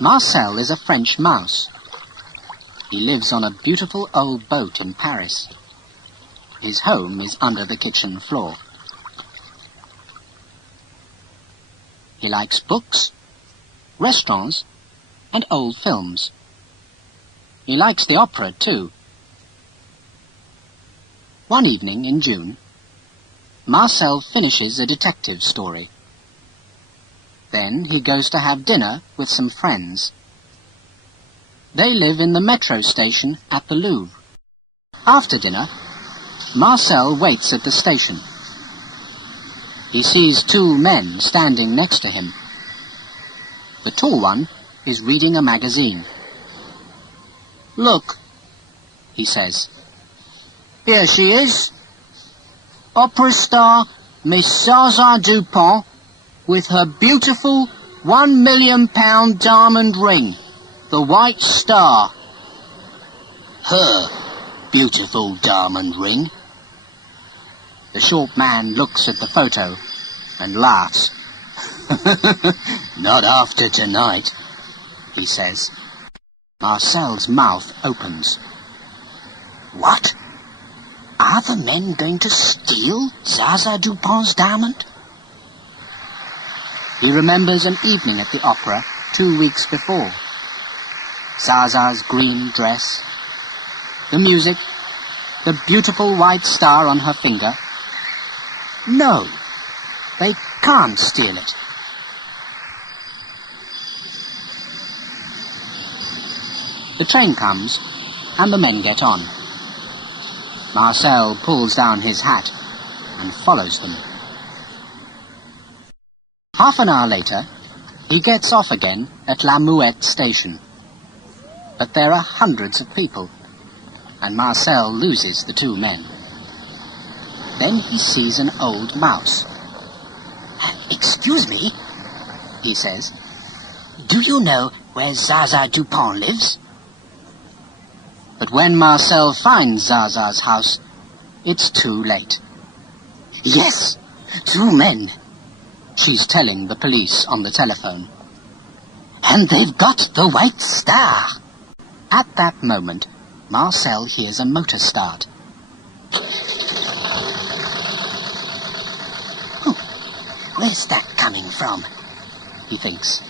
Marcel is a French mouse. He lives on a beautiful old boat in Paris. His home is under the kitchen floor. He likes books, restaurants, and old films. He likes the opera, too. One evening in June, Marcel finishes a detective story. Then he goes to have dinner with some friends. They live in the metro station at the Louvre. After dinner, Marcel waits at the station. He sees two men standing next to him. The tall one is reading a magazine. "Look," he says. "Here she is. Opera star Miss Zaza Dupont with her beautiful £1 million diamond ring, the White Star." "Her beautiful diamond ring." The short man looks at the photo and laughs. "Not after tonight," he says. Marcel's mouth opens. What? Are the men going to steal Zaza Dupont's diamond? He remembers an evening at the opera 2 weeks before. Zaza's green dress, the music, the beautiful white star on her finger. No, they can't steal it. The train comes, and the men get on. Marcel pulls down his hat and follows them. Half an hour later, he gets off again at La Muette station. But there are hundreds of people, and Marcel loses the two men. Then he sees an old mouse. "Excuse me," he says. "Do you know where Zaza Dupont lives?" But when Marcel finds Zaza's house, it's too late. "Yes, two men," she's telling the police on the telephone. "And they've got the White Star." At that moment, Marcel hears a motor start. Where's that coming from? He thinks.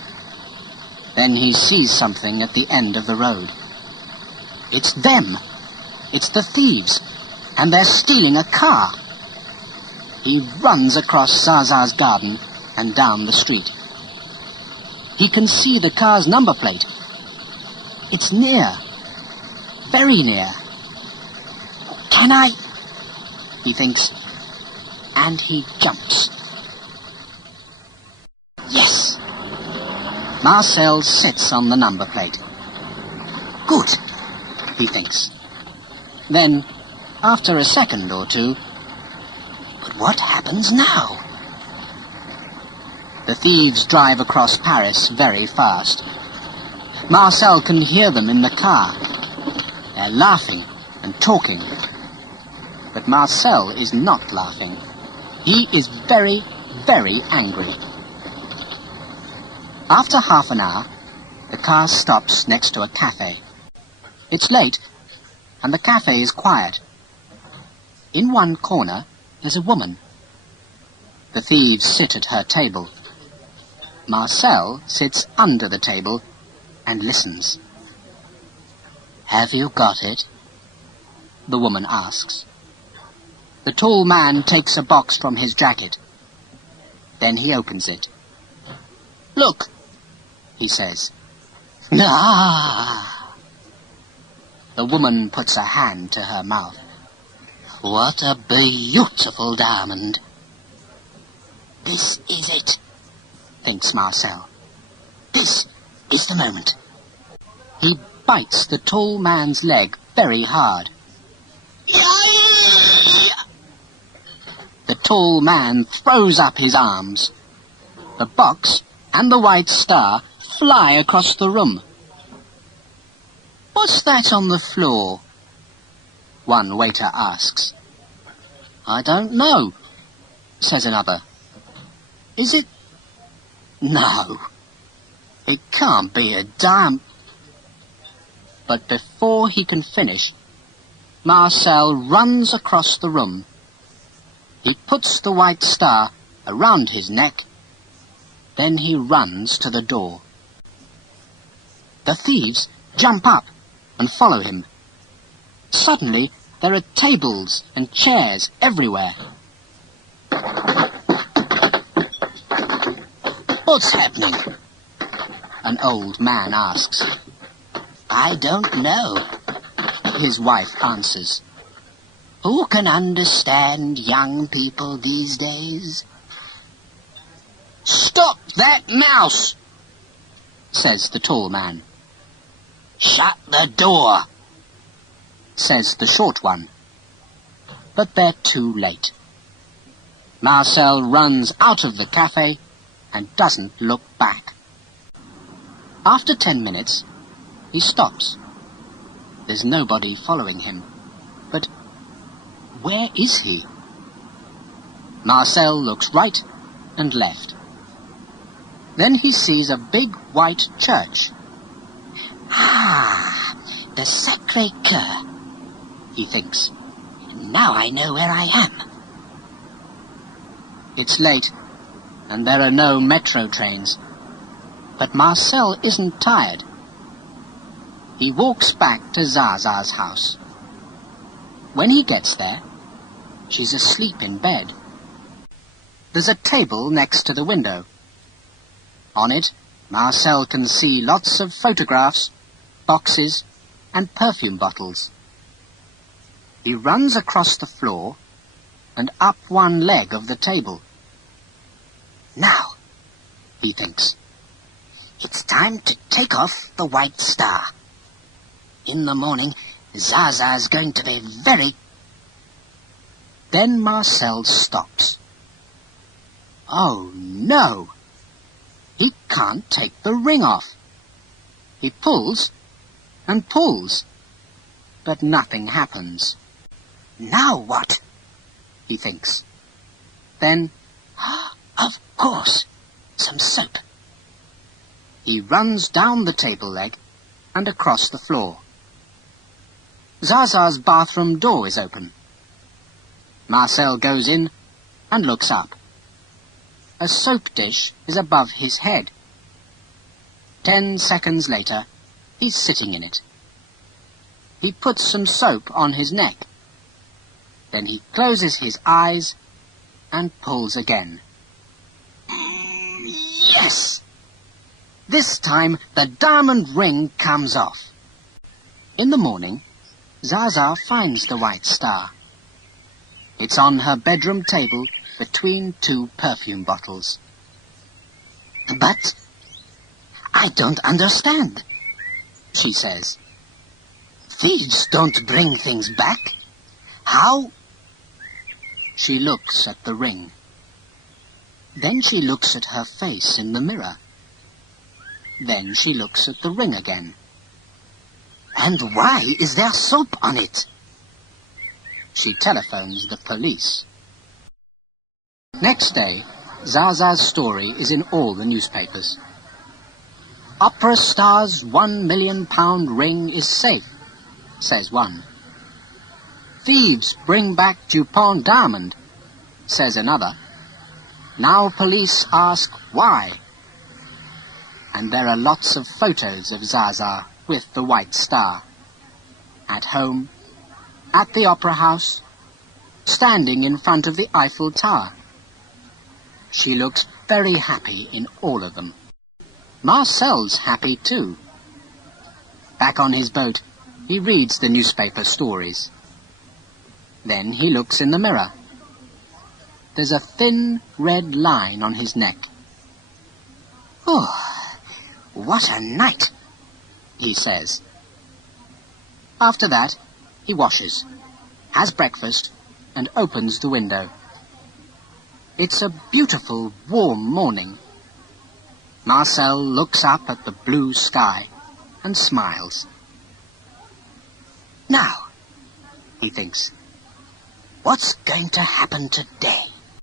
Then he sees something at the end of the road. It's them. It's the thieves. And they're stealing a car. He runs across Zaza's garden and down the street. He can see the car's number plate. It's near. Very near. Can I? He thinks. And he jumps. Yes! Marcel sits on the number plate. Good, he thinks. Then, after a second or two, but what happens now? The thieves drive across Paris very fast. Marcel can hear them in the car. They're laughing and talking. But Marcel is not laughing. He is very, very angry. After half an hour, the car stops next to a cafe. It's late, and the cafe is quiet. In one corner, there's a woman. The thieves sit at her table. Marcel sits under the table and listens. Have you got it? The woman asks. The tall man takes a box from his jacket. Then he opens it. Look, he says. Ah! The woman puts a hand to her mouth. What a beautiful diamond. This is it, thinks Marcel. This is the moment. He bites the tall man's leg very hard. The tall man throws up his arms. The box and the White Star fly across the room. What's that on the floor? One waiter asks. I don't know, says another. Is it? No. It can't be a diamond. But before he can finish, Marcel runs across the room. He puts the white star around his neck. Then he runs to the door. The thieves jump up and follow him. Suddenly, there are tables and chairs everywhere. What's happening? An old man asks. I don't know, his wife answers. Who can understand young people these days? Stop that mouse, says the tall man. Shut the door, says the short one. But they're too late. Marcel runs out of the cafe and doesn't look back. After 10 minutes, he stops. There's nobody following him. But where is he? Marcel looks right and left. Then he sees a big white church. Ah, the Sacré-Cœur, he thinks. Now I know where I am. It's late, and there are no metro trains. But Marcel isn't tired. He walks back to Zaza's house. When he gets there, she's asleep in bed. There's a table next to the window. On it, Marcel can see lots of photographs, boxes, and perfume bottles. He runs across the floor and up one leg of the table. Now, he thinks, it's time to take off the white star. In the morning, Zaza's going to be very... Then Marcel stops. Oh, no! He can't take the ring off. He pulls and pulls, but nothing happens. Now what? He thinks. Then, of course, some soap. He runs down the table leg and across the floor. Zaza's bathroom door is open. Marcel goes in and looks up. A soap dish is above his head. 10 seconds later, he's sitting in it. He puts some soap on his neck. Then he closes his eyes and pulls again. Yes! This time the diamond ring comes off. In the morning, Zaza finds the white star. It's on her bedroom table between 2 perfume bottles. But I don't understand, she says. Thieves don't bring things back. How? She looks at the ring. Then she looks at her face in the mirror. Then she looks at the ring again. And why is there soap on it? She telephones the police. Next day, Zaza's story is in all the newspapers. Opera star's £1 million ring is safe, says one. Thieves bring back Dupont diamond, says another. Now police ask why. And there are lots of photos of Zaza with the white star. At home, at the opera house, standing in front of the Eiffel Tower. She looks very happy in all of them. Marcel's happy too. Back on his boat, he reads the newspaper stories. Then he looks in the mirror. There's a thin red line on his neck. Oh, what a night, he says. After that, he washes, has breakfast, and opens the window. It's a beautiful, warm morning. Marcel looks up at the blue sky and smiles. Now, he thinks, what's going to happen today?